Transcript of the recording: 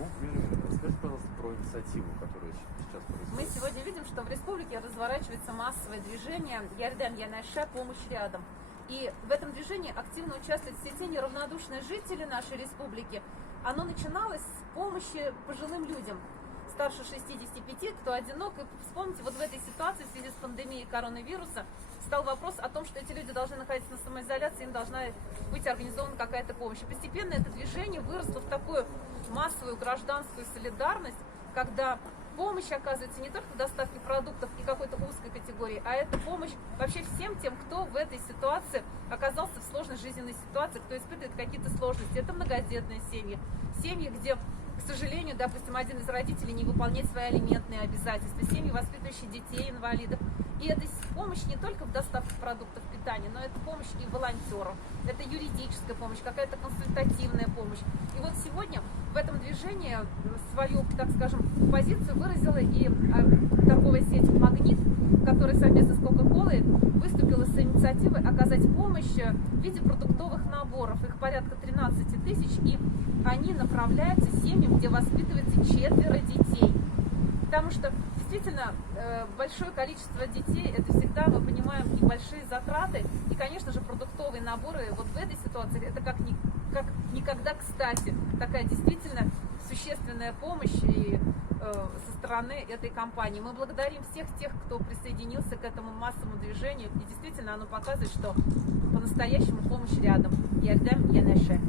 Расскажите, пожалуйста, про инициативу, которая сейчас Мы происходит. сегодня видим, что в республике разворачивается массовое движение «Ярдем Янаша. Помощь рядом». И в этом движении активно участвуют все те неравнодушные жители нашей республики. Оно начиналось с помощи пожилым людям, старше 65, кто одинок. И вспомните, вот в этой ситуации в связи с пандемией коронавируса стал вопрос о том, что эти люди должны находиться на самоизоляции, им должна быть организована какая-то помощь. И постепенно это движение выросло в такую массовую гражданскую солидарность, когда помощь оказывается не только в доставке продуктов и какой-то узкой категории, а это помощь вообще всем тем, кто в этой ситуации оказался в сложной жизненной ситуации, кто испытывает какие-то сложности. Это многодетные семьи, семьи, где, к сожалению, допустим, один из родителей не выполняет свои алиментные обязательства, семьи, воспитывающие детей, инвалидов. И это помощь не только в доставке продуктов питания, но это помощь и волонтерам, это юридическая помощь, какая-то консультативная помощь. И вот сегодня в этом движении свою, так скажем, позицию выразила и торговая сеть «Магнит», которая совместно с Кока-Колой выступила с инициативой оказать помощь в виде продуктовых наборов. Их порядка 13 тысяч, и они направляются семьям, где воспитывается 4 детей. Потому что действительно большое количество детей, это всегда, мы понимаем, и большие затраты. И, конечно же, продуктовые наборы вот в этой ситуации, это как никогда кстати. Такая действительно существенная помощь и, со стороны этой компании. Мы благодарим всех тех, кто присоединился к этому массовому движению. И действительно оно показывает, что по-настоящему помощь рядом. Ярдем Янаша.